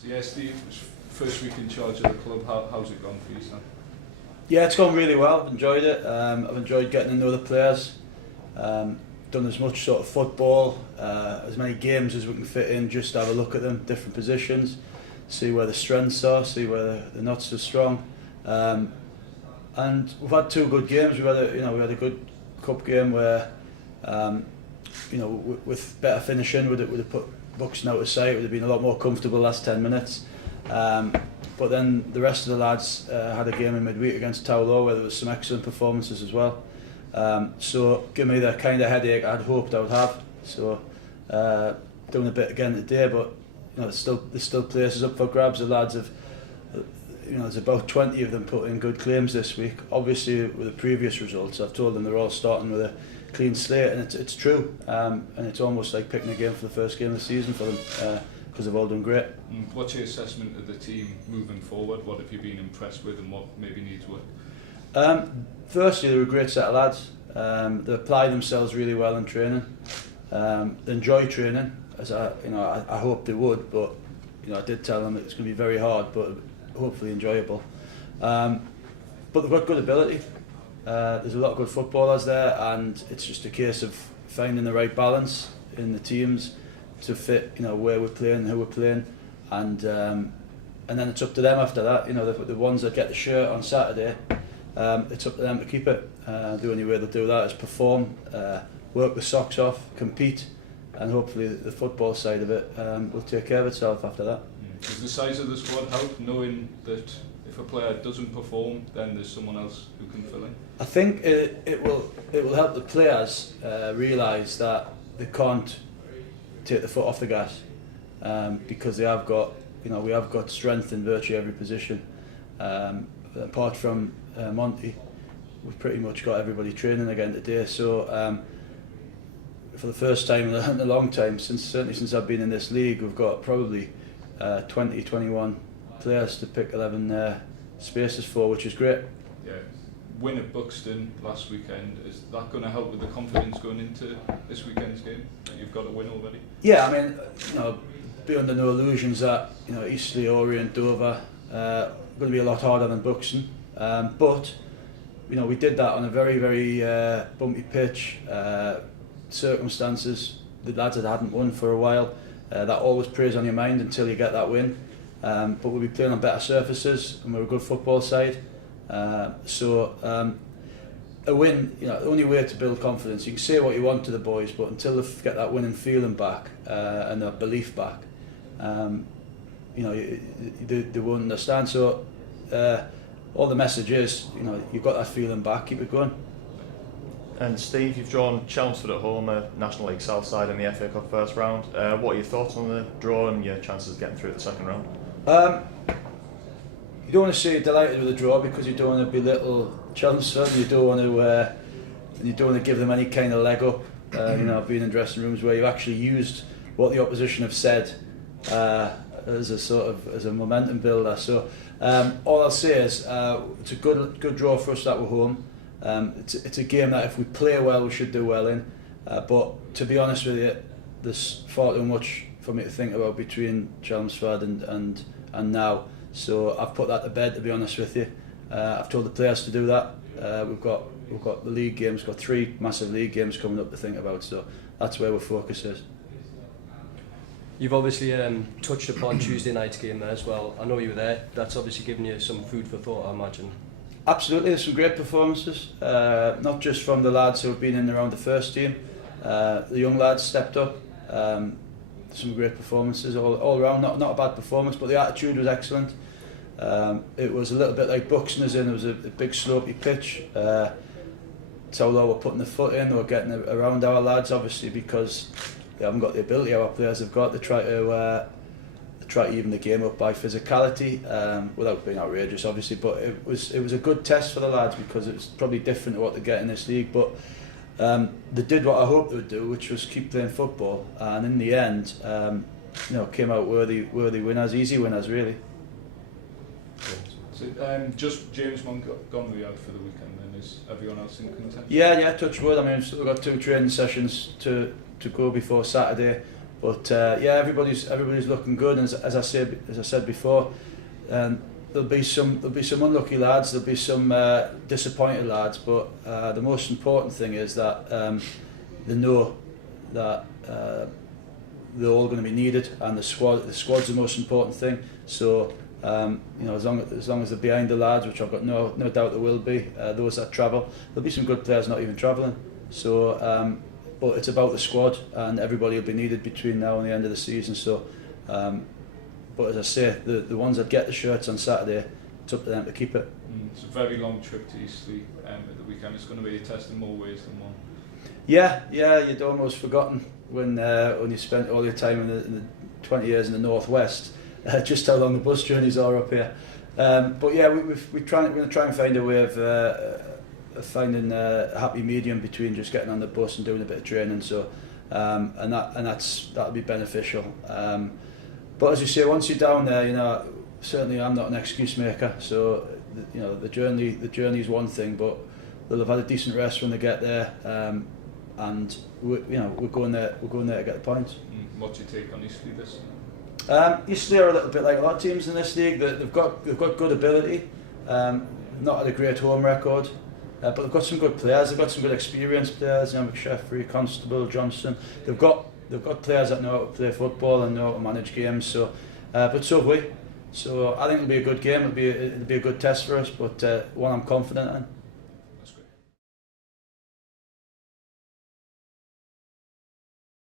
So yeah, Steve, first week in charge of the club, how's it gone for you, Sam? Yeah, it's gone really well. I've enjoyed it. I've enjoyed getting to know the players. Done as much sort of football, as many games as we can fit in, just to have a look at them, different positions, see where the strengths are, see where they're not so strong. And we've had 2 good games. We had a good cup game where, with better finishing, would have put Buxton out of sight. It would have been a lot more comfortable last 10 minutes. But then the rest of the lads had a game in midweek against Towlow where there was some excellent performances as well. So give me the kind of headache I'd hoped I would have. So doing a bit again today, but there's still places up for grabs. The lads have, there's about 20 of them put in good claims this week. Obviously with the previous results, I've told them they're all starting with a clean slate, and it's true. And it's almost like picking a game for the first game of the season for them. Because they've all done great. What's your assessment of the team moving forward? What have you been impressed with and what maybe needs work? Firstly, they're a great set of lads. They apply themselves really well in training. They enjoy training, as I hope they would, but I did tell them it's going to be very hard, but hopefully enjoyable. But they've got good ability. There's a lot of good footballers there, and it's just a case of finding the right balance in the teams to fit, where we're playing, who we're playing, and then it's up to them after that. The ones that get the shirt on Saturday, it's up to them to keep it. The only way they'll do that is perform, work the socks off, compete, and hopefully the football side of it will take care of itself after that. Does the size of the squad help, knowing that if a player doesn't perform, then there's someone else who can fill in? I think it will help the players realise that they can't take the foot off the gas, because they have got, we have got strength in virtually every position. Apart from Monty, we've pretty much got everybody training again today. So for the first time in a long time, certainly since I've been in this league, we've got probably 21 players to pick 11 spaces for, which is great. Yeah. Win at Buxton last weekend, is that going to help with the confidence going into this weekend's game, that you've got a win already? Yeah, I mean, be under no illusions that Eastleigh, Orient, Dover going to be a lot harder than Buxton, but we did that on a very, very bumpy pitch, circumstances. The lads that hadn't won for a while, that always preys on your mind until you get that win. But we'll be playing on better surfaces, and we're a good football side. So a win, the only way to build confidence, you can say what you want to the boys, but until they get that winning feeling back and that belief back, they won't understand. So all the message is, you've got that feeling back, keep it going. And Steve, you've drawn Chelmsford at home, National League South side in the FA Cup first round. What are your thoughts on the draw and your chances of getting through the second round? You don't want to say you're delighted with the draw because you don't want to belittle Chelmsford. You don't want to give them any kind of leg up. Being in dressing rooms where you've actually used what the opposition have said as a momentum builder. So all I'll say is it's a good draw for us that we're home. It's a game that if we play well, we should do well in. But to be honest with you, there's far too much for me to think about between Chelmsford and now. So I've put that to bed, to be honest with you. I've told the players to do that. We've got the league games, got 3 massive league games coming up to think about. So that's where our focus is. You've obviously touched upon Tuesday night's game there as well. I know you were there. That's obviously given you some food for thought, I imagine. Absolutely, there's some great performances, not just from the lads who have been in and around the first team. The young lads stepped up. Some great performances all around. Not a bad performance, but the attitude was excellent. It was a little bit like Buxton, as in it was a big slopey pitch. Towlow were putting the foot in, they were getting around our lads, obviously because they haven't got the ability our players have got. They try to even the game up by physicality, without being outrageous, obviously. But it was a good test for the lads because it was probably different to what they get in this league. But they did what I hoped they would do, which was keep playing football, and in the end, came out worthy winners, easy winners, really. So, just James Montgomery out for the weekend, then is everyone else in contention? Yeah, touch wood. I mean, we've still got 2 training sessions to go before Saturday. But yeah, everybody's looking good, and as I said before, there'll be some unlucky lads, there'll be some disappointed lads, but the most important thing is that they know that they're all going to be needed, and the squad's the most important thing. So you know, as long as they're behind the lads, which I've got no doubt there will be, those that travel, there'll be some good players not even travelling. So but it's about the squad, and everybody will be needed between now and the end of the season. So but as I say, the ones that get the shirts on Saturday, it's up to them to keep it. It's a very long trip to Eastleigh at the weekend. It's going to be a test in more ways than one. Yeah, you'd almost forgotten when you spent all your time in the 20 years in the northwest, just how long the bus journeys are up here. But yeah, we're going to try and find a way of finding a happy medium between just getting on the bus and doing a bit of training. So that'll be beneficial. But as you say, once you're down there, you know, certainly I'm not an excuse maker. So you know, the journey is one thing, but they'll have had a decent rest when they get there. And we're going there to get the points. What's your take on Eastleigh this year? Eastleigh are a little bit like a lot of teams in this league. They've got good ability, not had a great home record, but they've got some good players. They've got some good experienced players. You know, McSheffrey, Constable, Johnson. They've got players that know how to play football and know how to manage games. So, but so have we. So I think it'll be a good game. It'll be a good test for us, but one I'm confident in.